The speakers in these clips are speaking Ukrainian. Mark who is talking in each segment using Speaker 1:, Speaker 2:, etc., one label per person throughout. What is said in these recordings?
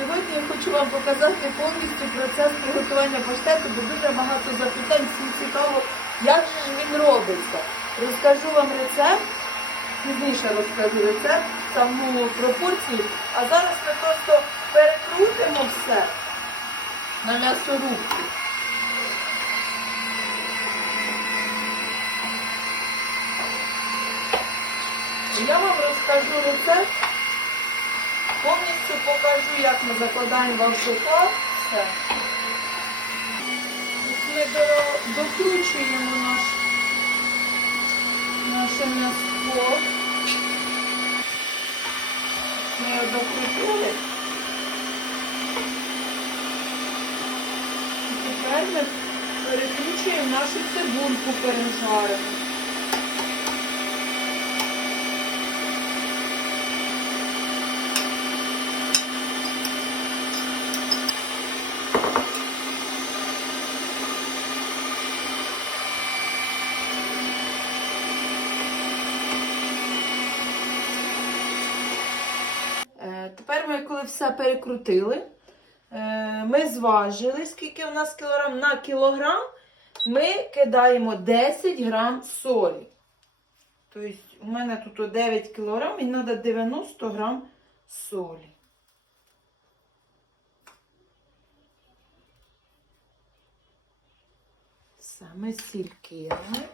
Speaker 1: Сьогодні я хочу вам показати повністю процес приготування паштету, бо дуже багато запитань, всім цікаво, як же він робиться. Розкажу вам рецепт, пізніше розкажу рецепт, саму пропорцію, а зараз ми просто перекрутимо все на м'ясорубці. Я вам розкажу рецепт, повністю покажу, як ми закладаємо в автоклав. Ми докручуємо наш, наше м'ясо. Ми його докрутили. І тепер ми переключуємо нашу цибульку пережарену. Е, Тепер ми, коли все перекрутили, е, ми зважили, скільки у нас кілограм на кілограм, ми кидаємо 10 грам солі. Тобто, у мене тут 9 кілограм і треба 90 грам солі. Саме кинули.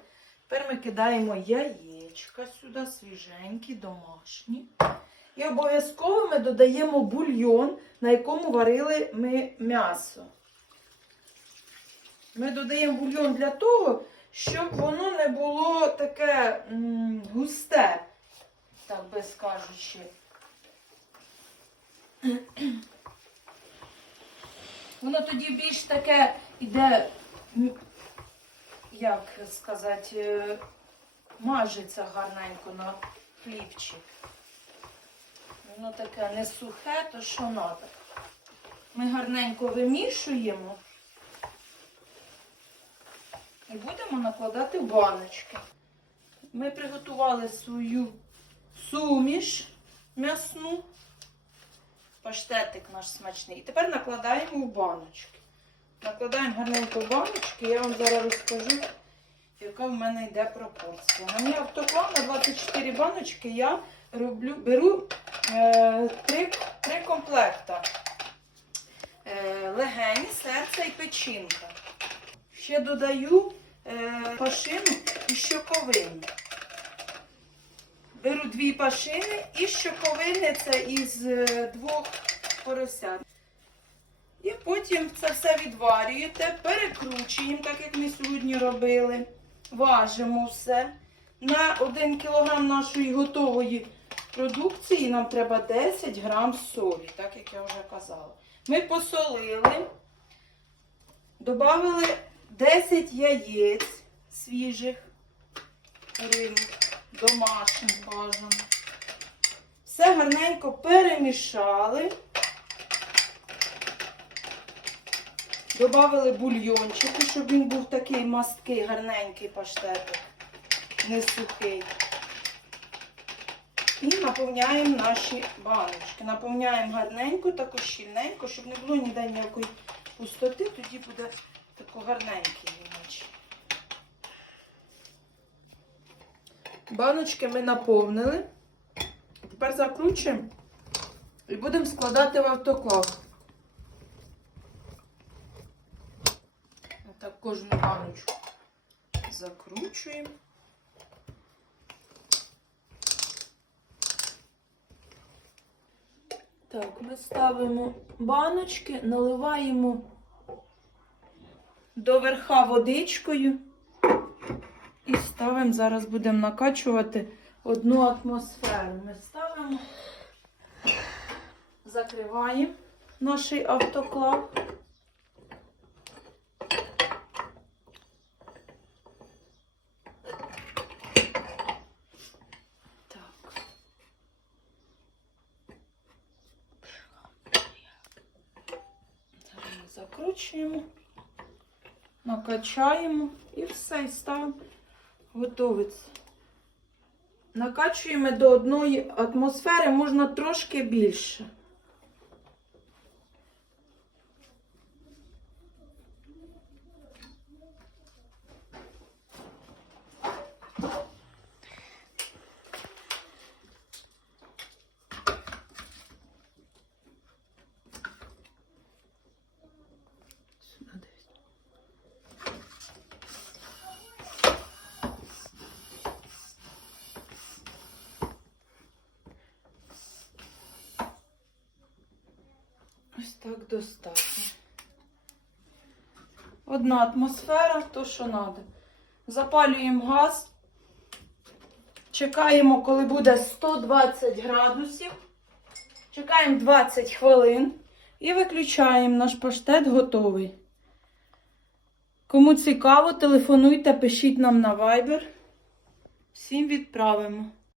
Speaker 1: Тепер ми кидаємо яєчка сюди, свіженькі, домашні. І обов'язково ми додаємо бульйон, на якому варили ми м'ясо. Ми додаємо бульйон для того, щоб воно не було таке м, густе, так би скажучи. Воно тоді більш таке іде, м, як сказати, е, мажеться гарненько на хлібчик. Воно таке не сухе, то що треба. Ми гарненько вимішуємо і будемо накладати баночки. Ми приготували свою суміш м'ясну, паштетик наш смачний. І тепер накладаємо в баночки. Накладаємо гарненько баночки, я вам зараз розкажу, яка в мене йде пропорція. На мій автоклав на 24 баночки я роблю, беру три, три комплекта. Е, легені, серце і печінка. Ще додаю е, пашину і щоковину. Беру дві пашини і щоковини це із е, двох поросят. І потім це все відварюєте, перекручуємо, так як ми сьогодні робили. Важимо все. На 1 кг нашої готової продукції нам треба 10 грам солі, так як я вже казала. Ми посолили, додали 10 яєць свіжих, рибних, домашніх бажано. Все гарненько перемішали. Добавили бульйончику, щоб він був такий масткий, гарненький паштетик, не сухий. І наповняємо наші баночки. Наповняємо гарненько, тако щільненько, щоб не було ніде ніякої пустоти, тоді буде тако гарненький віночі. Баночки ми наповнили. Тепер закручуємо і будемо складати в автоклав. Так кожну баночку закручуємо. Так, ми ставимо баночки, наливаємо до верха водичкою і ставимо, зараз будемо накачувати одну атмосферу. Ми ставимо, закриваємо наш автоклав. Так. Закручуємо, накачаємо і все, і ставимо готовиться. Накачуємо до одної атмосфери, можна трошки більше. Так достатньо. Одна атмосфера, то що треба. Запалюємо газ. Чекаємо, коли буде 120 градусів. Чекаємо 20 хвилин і виключаємо. Наш паштет готовий. Кому цікаво, телефонуйте, пишіть нам на Viber. Всім відправимо.